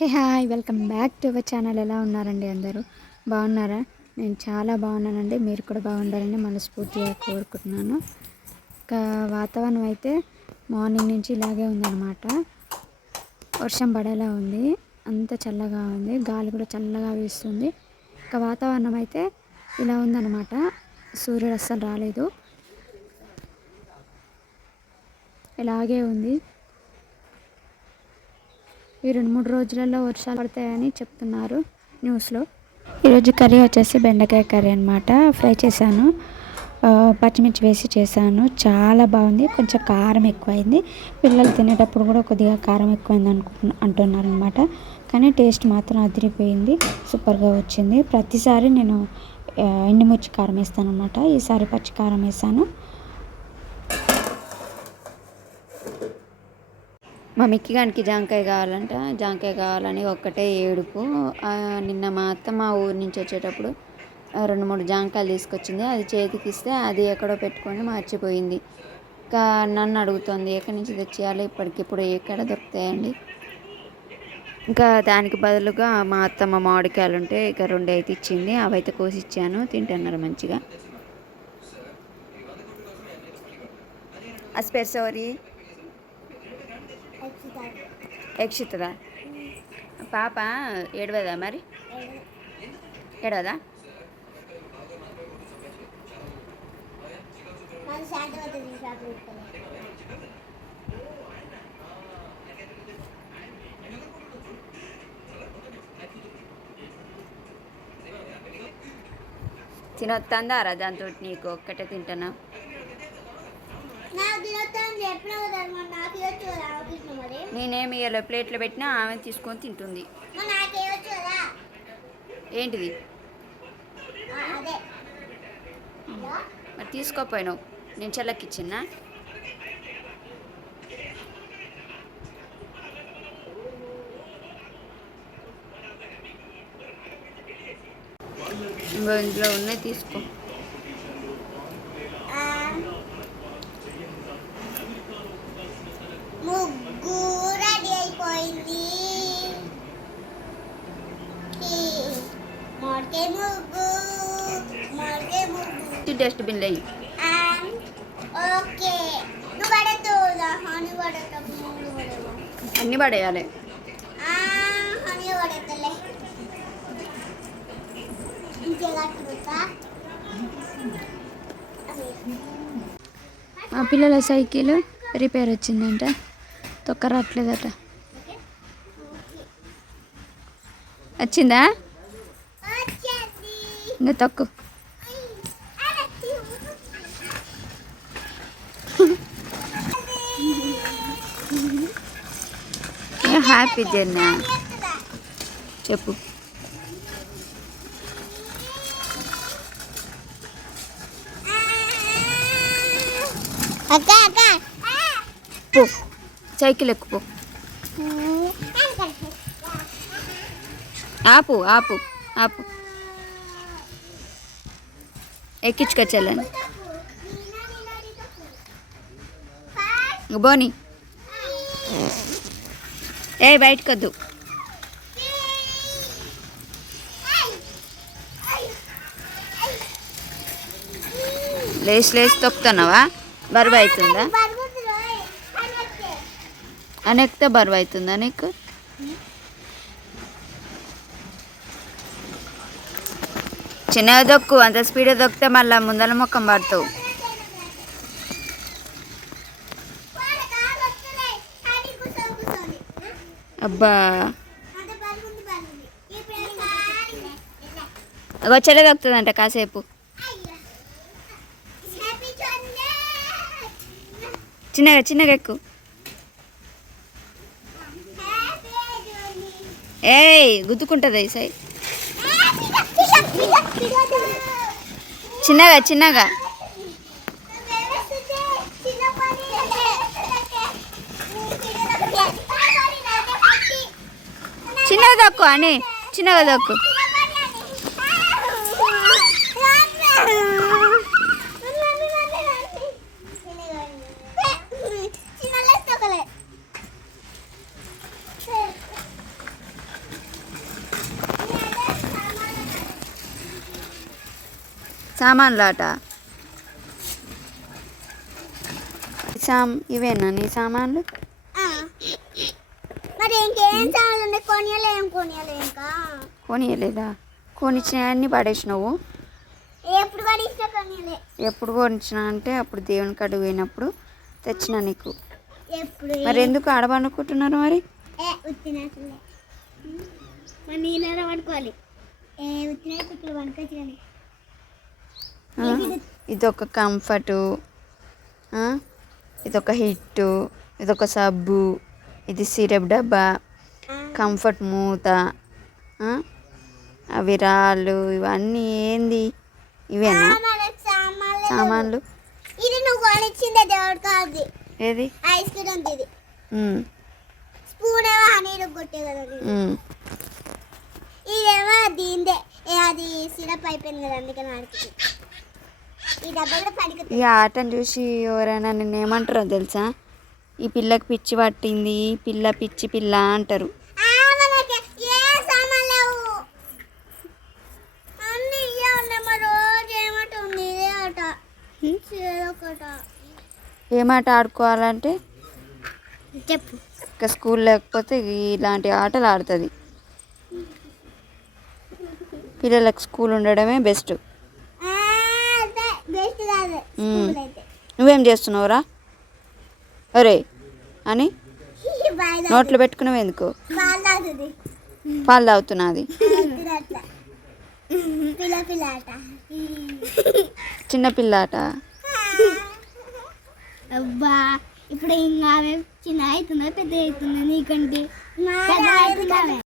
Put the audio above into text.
Hey hi welcome back to our channel. ఎలా ఉన్నారండి అందరూ? బాగున్నారా? నేను చాలా బాగున్నానండి. మీరు కూడా బాగుండాలని మనస్ఫూర్తిగా కోరుకుంటున్నాను. ఇంకా వాతావరణం అయితే మార్నింగ్ నుంచి ఇలాగే ఉందన్నమాట. వర్షం పడేలా ఉంది. అంత చల్లగా ఉంది. గాలి కూడా చల్లగా వీస్తుంది. ఇంకా వాతావరణం అయితే ఇలా ఉందన్నమాట. సూర్యుడు అస్సలు రాలేదు. ఇలాగే ఉంది. ఈ రెండు మూడు రోజులలో వర్షాలు పడతాయని చెప్తున్నారు న్యూస్లో. ఈరోజు కర్రీ వచ్చేసి బెండకాయ కర్రీ అనమాట ఫ్రై చేశాను. పచ్చిమిర్చి వేసి చేశాను. చాలా బాగుంది. కొంచెం కారం ఎక్కువైంది. పిల్లలు తినేటప్పుడు కూడా కొద్దిగా కారం ఎక్కువైంది అనుకు అంటున్నారు అనమాట కానీ టేస్ట్ మాత్రం అదిరిపోయింది. సూపర్గా వచ్చింది. ప్రతిసారి నేను ఎండుమిర్చి కారం వేస్తాను అనమాట ఈసారి పచ్చి కారం వేసాను మా మిక్కి గానికి జాంకాయ కావాలంట. జాంకాయ కావాలని ఒక్కటే ఏడుపు. నిన్న మా అత్త మా ఊరి నుంచి వచ్చేటప్పుడు రెండు మూడు జాంకాయలు తీసుకొచ్చింది. అది చేతికి ఇస్తే అది ఎక్కడో పెట్టుకొని మర్చిపోయింది. ఇంకా నన్ను అడుగుతోంది ఎక్కడి నుంచి తెచ్చేయాలి? ఇప్పటికిప్పుడు ఎక్కడ దొరుకుతాయండి? ఇంకా దానికి బదులుగా మా అత్తమ్మ మామిడికాయలు ఉంటే ఇక రెండు అయితే ఇచ్చింది. అవైతే కోసి ఇచ్చాను తింటున్నారు మంచిగా. అస్పెర్సోరీ ఎక్షితదా పాప ఏడవదా మరి? ఏడవదా? తినొత్తందా రా దాంతో నీకు ఒక్కటే తింటున్నావు నాకు తినొద్దని చెప్పినావు కదా మరి నాకు ఇవ్వచ్చు కదా ఆలోచించిన మరి నేనేమి ఇలా ప్లేట్లో పెట్టినా ఆమె తీసుకొని తింటుంది. ఏంటిది? మరి తీసుకోపోయినావు. నేను చెల్లకిచ్చిన్నా ఇంకో ఇంట్లో ఉన్నాయి తీసుకో ఆ, ముగ్గు రెడీ అయిపోయింది ఈ, మామిడికాయ ముగ్గు మామిడికాయ ముగ్గు డస్ట్బిన్ లేయి ఆ, పడేవా అన్నీ పడేయాలి. చూస్తా మా పిల్లల సైకిల్ రిపేర్ వచ్చిందంట. తొక్క రావట్లేదట. వచ్చిందా? ఇంకా తొక్కు హ్యాపీ జర్నీ చెప్పు పో సైకిల్ ఎక్కుపో ఆపు ఆపు ఆపు ఎక్కించుకొచ్చాలని బోని. ఏ బయటకు వద్దు లేచి లేచి తొక్కుతున్నావా? బరువు అవుతుందా అని ఎక్కితే బరువు అవుతుందా నీకు? చిన్నగా దొక్కు అంత స్పీడ్ దొక్కితే మళ్ళీ ముందల ముఖం పడతావు. అబ్బా. వచ్చేలా దొక్కుతుందంట కాసేపు. చిన్నగా చిన్నగా ఎక్కు. ఏయ్ గుద్దుకుంటుంది సై. చిన్నగా చిన్నగా. చిన్నగా తక్కువ అని. చిన్నగా తక్కువ సామాన్లు ఆట సామ్ ఇవేనా నీ సామాన్లు. మరి ఇంకేం సామాన్లు? కొనియలే కొనియలే కొనియలేదా? కొనిచ్చినవన్నీ పడేసినావు? ఎప్పుడు ఎప్పుడు కొనిచ్చినా అంటే అప్పుడు దేవుని కాడికి పోయినప్పుడు తెచ్చిన నీకు. మరి ఎందుకు ఆడబనుకుంటున్నారు మరి? పడుకోవాలి ఏ ఉత్తినట్టు ఇక్కడ పడుకోవచ్చు కానీ ఆ? ఇదొక కంఫర్టు? ఇదొక హిట్టు ఇదొక సబ్బు ఇది సిరప్ డబ్బా కంఫర్ట్ మూత? అవి రాళ్ళు ఇవన్నీ ఏంది? ఇవేనా? సామాన్లు? సామాన్లు ఇది నువ్వు కొనిచ్చిందే దేవుడు కాదు ఏది? ఐస్ క్రీమ్ ఇది. స్పూన్ ఏమో కొట్టే కదా. ఇదేమో దీందే. అది సిరప్ అయిపోయింది కదా అందుకని ఈ ఆటను చూసి ఎవరైనా నిన్ను ఏమంటారో తెలుసా? ఈ పిల్లకి పిచ్చి పట్టింది పిల్ల పిచ్చి పిల్ల అంటారు. ఏమాట ఆడుకోవాలంటే? చెప్పు. ఇంకా స్కూల్ లేకపోతే ఇలాంటి ఆటలు ఆడుతుంది. పిల్లలకు స్కూల్ ఉండడమే బెస్ట్ బెస్ట్ కాదు మ్మ్. స్కూల్ అయితే నువ్వేం చేస్తున్నావురా? ఒరే అని నోట్లో పెట్టుకున్నావు ఎందుకు? పాలు తాగుతున్నది. అట్లా పిల్ల పిల్ల ఆట అబ్బా ఇప్పుడు ఇంకా చిన్న అవుతుందా పెద్ద అవుతుందా నీకంటే?